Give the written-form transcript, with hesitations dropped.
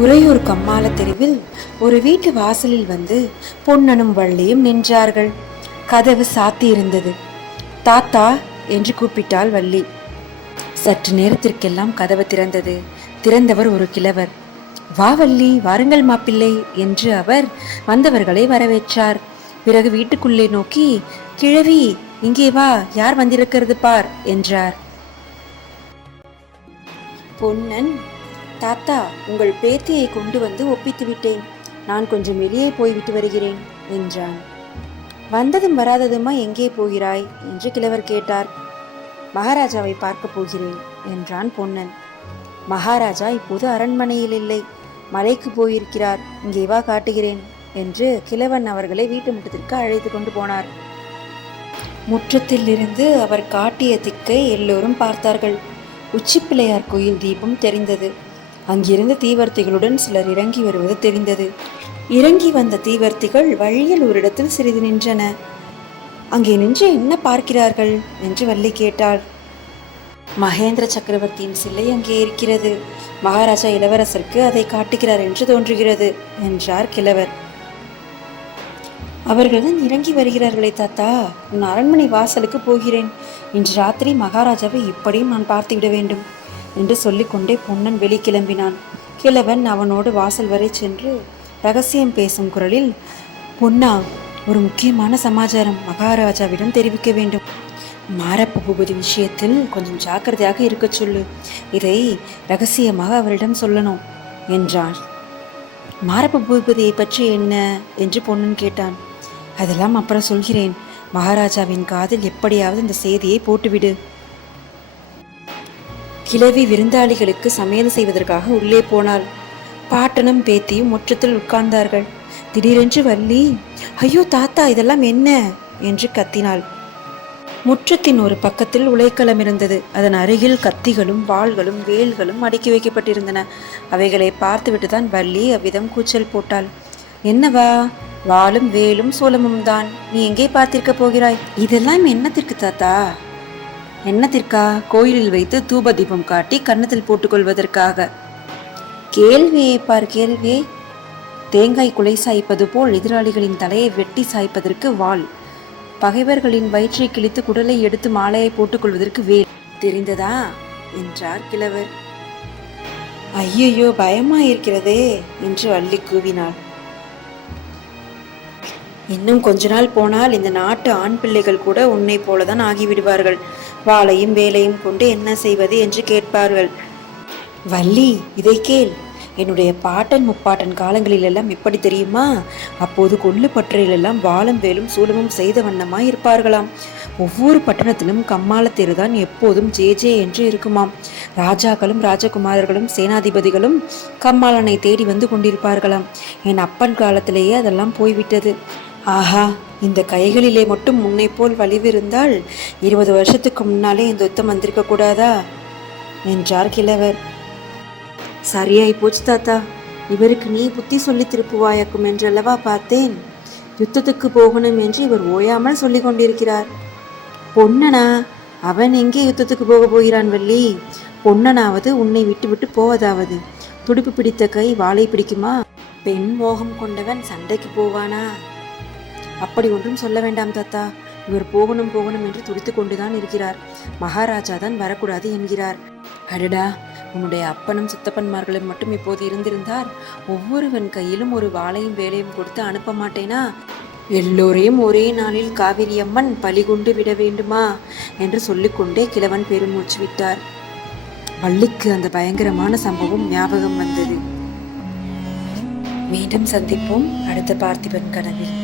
உறையூர் கம்மாள தெருவில் ஒரு வீட்டு வாசலில் வந்து பொன்னனும் வள்ளியும் நின்றார்கள். கதவு சாத்தியிருந்தது. தாத்தா என்று கூப்பிட்டாள் வள்ளி. சற்று நேரத்திற்கெல்லாம் கதவு திறந்தது. திறந்தவர் ஒரு கிழவர். வா வள்ளி, வாருங்கள் மாப்பிள்ளை என்று அவர் வந்தவர்களை வரவேற்றார். பிறகு வீட்டுக்குள்ளே நோக்கி, கிழவி இங்கே வா, யார் வந்திருக்கிறது பார் என்றார். பொன்னன், தாத்தா உங்கள் பேத்தியை கொண்டு வந்து ஒப்பித்து விட்டேன், நான் கொஞ்சம் வெளியே போய்விட்டு வருகிறேன் என்றான். வந்ததும் வராததுமா எங்கே போகிறாய் என்று கிழவர் கேட்டார். மகாராஜாவை பார்க்க போகிறேன் என்றான் பொன்னன். மகாராஜா இப்போது அரண்மனையில் இல்லை, மலைக்கு போயிருக்கிறார், இங்கே வா காட்டுகிறேன் என்று கிழவன் அவர்களை வீட்டு முற்றத்திற்கு அழைத்து கொண்டு போனார். முற்றத்தில் இருந்து அவர் காட்டிய திக்கை எல்லோரும் பார்த்தார்கள். உச்சிப்பிள்ளையார் கோயில் தீபம் தெரிந்தது. அங்கிருந்து தீவர்த்திகளுடன் சிலர் இறங்கி வருவது தெரிந்தது. இறங்கி வந்த தீவர்த்திகள் வழியில் ஒரு இடத்தில் சிறிது நின்றன. அங்கே நின்று என்ன பார்க்கிறார்கள் என்று வள்ளி கேட்டாள். மகேந்திர சக்கரவர்த்தியின் சிலை அங்கே இருக்கிறது, மகாராஜா இளவரசருக்கு அதை காட்டுகிறார் என்று தோன்றுகிறது என்றார் கிழவர். அவர்கள்தான் இறங்கி வருகிறார்களே தாத்தா, உன் அரண்மனை வாசலுக்கு போகிறேன், இன்று ராத்திரி மகாராஜாவை இப்படியும் நான் பார்த்து விட வேண்டும் என்று சொல்லிக்கொண்டே பொன்னன் வெளி கிளம்பினான். கிழவன் அவனோடு வாசல் வரை சென்று ரகசியம் பேசும் குரலில், பொன்னா, ஒரு முக்கியமான சமாச்சாரம் மகாராஜாவிடம் தெரிவிக்க வேண்டும். மாரப்ப பூபதி விஷயத்தில் கொஞ்சம் ஜாக்கிரதையாக இருக்க சொல்லு, இதை ரகசியமாக அவரிடம் சொல்லணும் என்றான். மாரப்ப பூபதியை பற்றி என்ன என்று பொன்னன் கேட்டான். அதெல்லாம் அப்புறம் சொல்கிறேன், மகாராஜாவின் காதில் எப்படியாவது இந்த செய்தியை போட்டுவிடு. கிழவி விருந்தாளிகளுக்கு சமையல் செய்வதற்காக உள்ளே போனாள். பாட்டனும் பேத்தியும் முற்றத்தில் உட்கார்ந்தார்கள். திடீரென்று வள்ளி, ஐயோ தாத்தா, இதெல்லாம் என்ன என்று கத்தினாள். முற்றத்தின் ஒரு பக்கத்தில் உலைக்களம் இருந்தது. அதன் அருகில் கத்திகளும் வாள்களும் வேல்களும் அடுக்கி வைக்கப்பட்டிருந்தன. அவைகளை பார்த்துவிட்டு தான் வள்ளி அவ்விதம் கூச்சல் போட்டாள். என்னவா, வாளும் வேலும் சோளமும் தான், நீ எங்கே பார்த்திருக்க போகிறாய்? இதெல்லாம் என்னத்திற்கு தாத்தா? என்னத்திற்கா? கோயிலில் வைத்து தூப தீபம் காட்டி கன்னத்தில் போட்டுக்கொள்வதற்காக. கேள்வியை பார், கேள்வியை. தேங்காய் குலை சாய்ப்பது போல் எதிராளிகளின் தலையை வெட்டி சாய்ப்பதற்கு வாள், பகைவர்களின் வயிற்றை கிழித்து குடலை எடுத்து மாலையை போட்டுக்கொள்வதற்கு வேல். தெரிந்ததா என்றார் கிழவர். ஐயையோ, பயமாயிருக்கிறதே என்று வள்ளி கூவினாள். இன்னும் கொஞ்ச நாள் போனால் இந்த நாட்டு ஆண் பிள்ளைகள் கூட உன்னை போலதான் ஆகிவிடுவார்கள். வாளையும் வேலையும் கொண்டு என்ன செய்வது என்று கேட்பார்கள். வள்ளி, இதை கேள். என்னுடைய பாட்டன் முப்பாட்டன் காலங்களிலெல்லாம் எப்படி தெரியுமா? அப்போது கொள்ளு பற்றையிலெல்லாம் வாளும் வேலும் சூலமும் செய்த வண்ணமாய் இருப்பார்களாம். ஒவ்வொரு பட்டணத்திலும் கம்மாள தேர்தான் எப்போதும் ஜே ஜே என்று இருக்குமாம். ராஜாக்களும் ராஜகுமாரர்களும் சேனாதிபதிகளும் கம்மாளனை தேடி வந்து கொண்டிருப்பார்களாம். என் அப்பன் காலத்திலேயே அதெல்லாம் போய்விட்டது. ஆஹா, இந்த கைகளிலே மட்டும் முன்னை போல் வலிவிருந்தால் 20 வருஷத்துக்கு முன்னாலே இந்த யுத்தம் வந்திருக்க கூடாதா என்றார் கிழவர். சரியாய் போச்சு தாத்தா, இவருக்கு நீ புத்தி சொல்லி திருப்புவாயக்கும் என்றல்லவா பார்த்தேன். யுத்தத்துக்கு போகணும் என்று இவர் ஓயாமல் சொல்லி கொண்டிருக்கிறார். பொன்னனா? அவன் எங்கே யுத்தத்துக்கு போக போகிறான் வள்ளி? பொன்னனாவது உன்னை விட்டு விட்டு போவதாவது? துடுப்பு பிடித்த கை வாளை பிடிக்குமா? பெண் மோகம் கொண்டவன் சண்டைக்கு போவானா? அப்படி ஒன்றும் சொல்ல வேண்டாம் தாத்தா, இவர் போகணும் போகணும் என்று துடித்து கொண்டுதான் இருக்கிறார். மகாராஜா தான் வரக்கூடாது என்கிறார். அடடா, உன்னுடைய அப்பனும் சித்தப்பன்மார்களும் மட்டும் இப்போது இருந்திருந்தார், ஒவ்வொருவன் கையிலும் ஒரு வாளையும் வேலையும் கொடுத்து அனுப்ப மாட்டேனா? எல்லோரையும் ஒரே நாளில் காவிரி அம்மன் பலி கொண்டு விட வேண்டுமா என்று சொல்லிக்கொண்டே கிழவன் பெருமூச்சு விட்டார். வள்ளிக்கு அந்த பயங்கரமான சம்பவம் ஞாபகம் வந்தது. மீண்டும் சந்திப்போம் அடுத்த பார்த்திபன் கனவில்.